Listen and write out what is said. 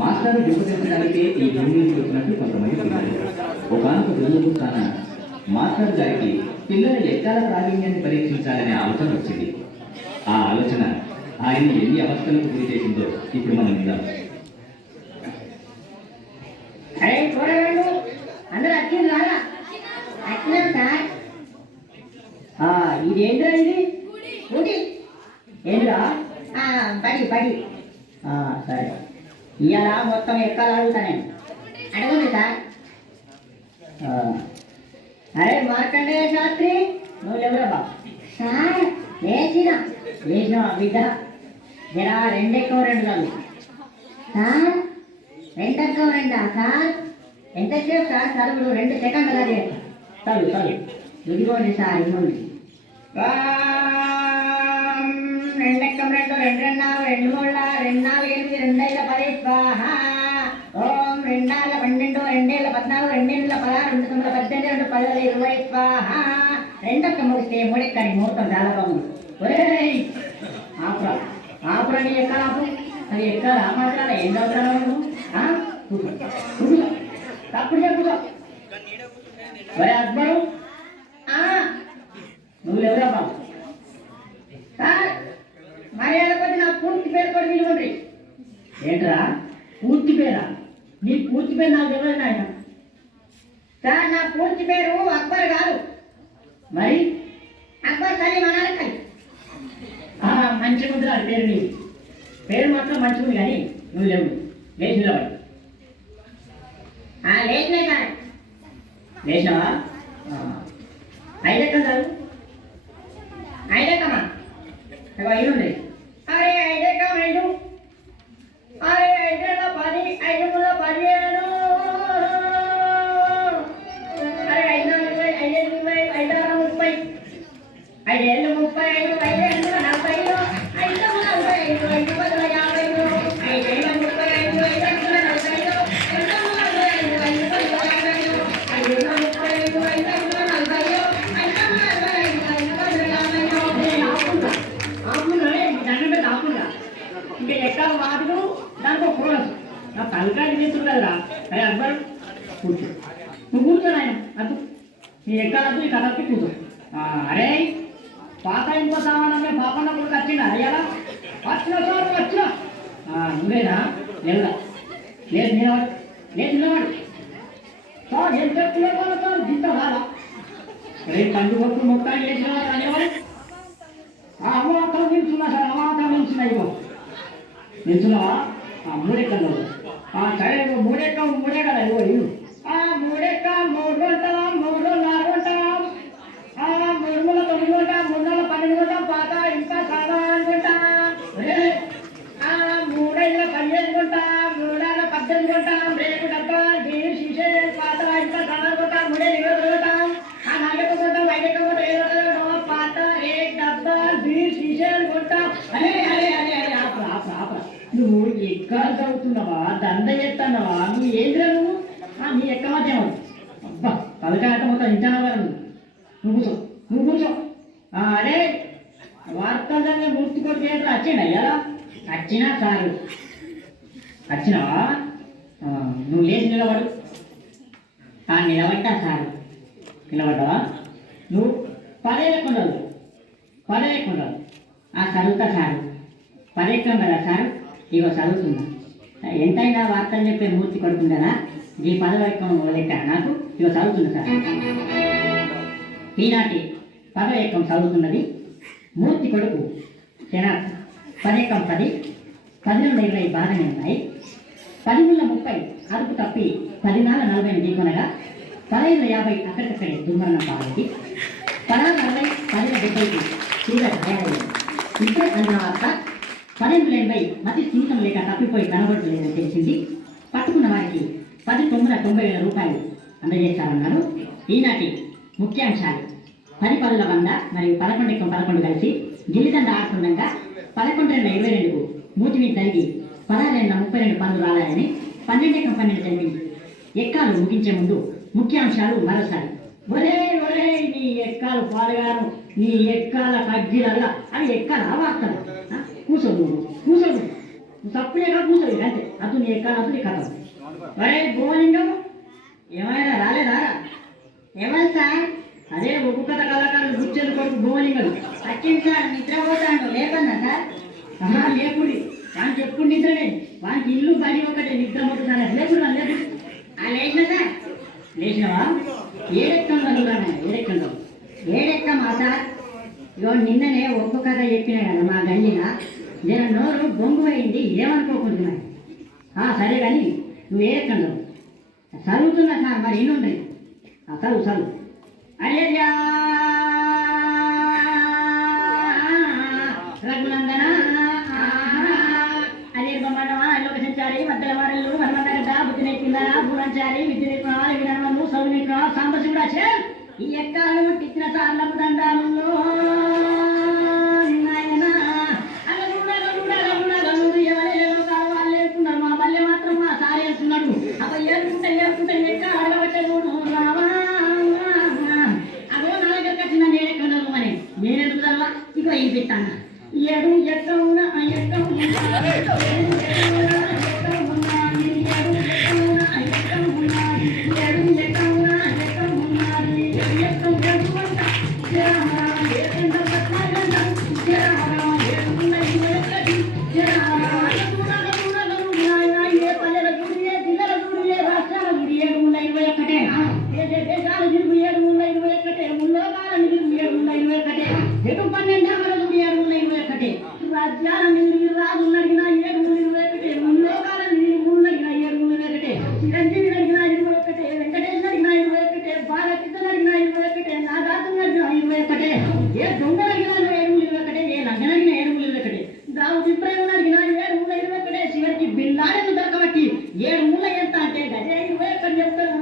Master రూపొందించడానికే ఈ భూమి మీదకి వచ్చినట్టు కొంతమంది పిల్లలు. ఒకనొక రోజు కాన మాస్టర్ గారికి పిల్లల ఎక్కాల ప్రావీణ్యాన్ని పరీక్షించాలనే ఆలోచన వచ్చింది. ఆ ఆలోచన ఆయన ఎన్ని అవస్థలకు గురి చేసిందో ఇప్పుడు మనం విందాం. అందరూ వచ్చింది రారా వచ్చినాం సార్. ఇది ఏంద్రా ఇది ఊటి ఏంద్రా పడి పడి సరే ఇవాళ మొత్తం ఎక్కాలి అడుగుతా నేను అడగండి సార్. అరే మార్కండేయ శాస్త్రి నువ్వు ఎవరా బా సార్ వేసినా బిడ్డ జరా రెండెక్కవ రెండు కాదు సార్ రెండెక్కవ రెండా సార్ ఎంతసేపు సార్ చదువులు 2 సెకండ్లు అది చదువు ఇదిగోండి సార్ ఇదిగోండి రెండెక్కం రెండు రెండు రెండాలు రెండు మూడు రెండు నాలుగు ఎనిమిది 2 స్వాహ ఓం 2 12 2 14 2 16 2 9 18 2 10 20 స్వాహ రెండొక్క ముగిస్తే మూడెక్కని ముహూర్తం చాలా బాగుంది. ఒరేయ్ ఆపురా నీ ఎక్కడ ఆపు అది ఎక్కడ మాత్రాల ఏం చదువుతున్నావు తప్పుడు చెప్పుకో. ఒరే అక్బరు నువ్వు ఎవరా బాబు సార్ మర్యాద కొద్ది నా పూర్తి పేరు కూడా విలువండి. ఏంట్రా పూర్తి పేరా? నీ పూర్తి పేరు నాకు తెలియదు ఆయన. సార్ నా పూర్తి పేరు అక్బర్ కాదు. మరి అక్బర్ సలీం అనాలి కానీ మంచిగా ఉంది అది పేరు. నీ పేరు మాత్రం మంచిగా ఉంది కానీ నువ్వు లేవు లేచి నిలబడి లేచినాయి సార్ లేచినావా? 5 ఎక్కం చాలు 5 ఎక్కమా 5 ఉంది. అరే 5 ఎక్కం 2 అరే 5 10 5 15 అరే 5 5 20 5 30 5 35 5 40 5 45 5 ఎక్కాలి వాదులు దానికి ఒక కోరస్ నా తలకాయ చేస్తుంది కదరా. అరే అక్బర్ కూర్చో నువ్వు కూర్చోను ఆయన అద్దు నీ ఎక్కాలద్దు నీ కథకి కూర్చో. అరే పాత ఇంకో సామానంగా పాపన్న కూడా వచ్చిందా అయ్యాలా వచ్చిన నువ్వేనా లేదా లేదు నిలవాడు లేదు నిలవాడు సార్ ఎంత చెప్తున్నాడు సార్ గింత కాదా? రేపు కండు కొట్టు మొత్తాన్ని చేసిన అనేవాడు అమాతం నిల్చున్నా సార్ అమాతం నిల్చున్నా ఇగో నిల్చున్నావా? 3 ఎక్కలు సరే మూడే కదా ఇగో ఇల్లు 3 ఎక్క 3 ఉంటావా 3 4 ఉంటావా 3 9 ఉంటా 3 12 ఉంటా పాత ఇంకా చాలా అనుకుంటా 3 15 ఉంటా 3 18 ఉంటా రేపు డబ్బా దీని శిషే పాత ఇంకా చాలా ఉంటా 3 20 ఉంటా 4 ఉంటా 5 ఉంటా పాత రేపు డబ్బా దీని శిషే ఉంటా. అరే అరే అరే అరే ఆపరా నువ్వు ఎక్కాలు చదువుతున్నావా దండ చేస్తున్నావా నువ్వు ఏంద్రా నువ్వు నీ ఎక్క మధ్యం అబ్బా తలకాయ మొత్తం ఇంటావా నువ్వు కూర్చో అరే వార్తలు మూర్తి కొట్టి వచ్చిండ అయ్యారా వచ్చినా సారు వచ్చినావా? నువ్వు లేచి నిలబడు నిలబడ్డా సారు నిలబడ్డావా? నువ్వు పదేయకుండదు చదువుతా సారు పదేకం కదా సార్ ఇగో చదువుతున్నా ఎంతైనా వార్తలు చెప్పే మూర్తి కొడుతుంది కదా ఈ 10వ ఎక్కం మొదలెట్టాను నాకు ఇగో చదువుతున్నా సార్. ఈనాటి 10వ ఎక్కం చదువుతున్నది మూర్తి కొడుకు జనార్దన్. 10 ఎక్కం 10 11 20 బాగానే ఉన్నాయి. 10 30 అదుపు తప్పి 10 40 ఢీకొనగా 15 50 అక్కడికక్కడే దుర్మరణం పాలైంది. 16 60 10 70కి తీవ్ర గాయాలయ్యాయి. ఇప్పుడే అందిన వార్త 12 80 మతి స్థిమితం లేక తప్పిపోయి కనబడలేదని తెలిసింది. పట్టుకున్న వారికి 10 90,000 రూపాయలు అందజేస్తారన్నారు. ఈనాటి ముఖ్యాంశాలు 10 10 100 మరియు 11 ఎక్కం 11 కలిసి గిల్లిదండ ఆడుతుండగా 11 22 మూతి మీద జరిగి 16 32 పనులు రాలాయని 12 ఎక్కం 12 జరిగింది. ఎక్కాలు ముగించే ముందు ముఖ్యాంశాలు మరోసారి. ఒరే నీ ఎక్కాలు పాలుగాను నీ ఎక్కాల కగ్గిలల్లా అవి ఎక్కాల వార్తలు కూర్చోదు నువ్వు తప్పులేక కూర్చోవి అంతే అతను నీ ఎక్కాలి అతను నీ కథ అరే భూమలింగం ఏమైనా రాలేదా ఎవరు సార్? అదే ఒక్కొక్క కథ కళాకారులు గుర్చేది కొడుకు భూమలింగం వచ్చింది సార్, నిద్రపోతాను లేపన్నా సార్? లేపుడి వానికి ఎప్పుడు నిద్రనే వానికి ఇల్లు బడి ఒకటే నిద్ర మొత్తుతానే లేపుడు లేపుడు లేచిన సార్? లేచినవా ఏడెక్కంగా ఏడెక్కంగా ఏడెక్కమా సార్? ఇగో నిన్ననే ఒక్క కథ చెప్పినా కదా మా గల్లిన నేను నోరు బొంగు అయింది ఏమనుకోకుంటున్నాను సరే కానీ నువ్వు ఏడెక్కంగా చదువుతున్నా సార్ మరి ఎన్ని ఉంటాయి చదువు చదువు అయ్యా రఘునందన అదే బొమ్మడమా లోక సంచారి మధ్యల వారలు హనుమంతగడ్డ బుద్ధి నేర్పిందరా భూరంచారి విద్య నేర్పిన వినమను సౌ నేర్పిన సాంబశివుడా ఈ ఎక్కాలను తిచ్చిన సార్లకు దండాలు నాయనా మా మళ్ళీ మాత్రం మా సార్ వేస్తున్నాడు అప్పుడు ఏడుకుంటే ఎక్కాలు అడగబట్టే రావా అదో నా దగ్గర కట్టిన నేనెక్కడను అని నేనెందుకు చదవా ఇగో ఏం పెట్టాను ఏడు ఎక్క ఉన్నా ఎక్క బిల్లాడెను దొరకబట్టి 7 మూల ఎంత అంటే గదే 21 చెప్తాను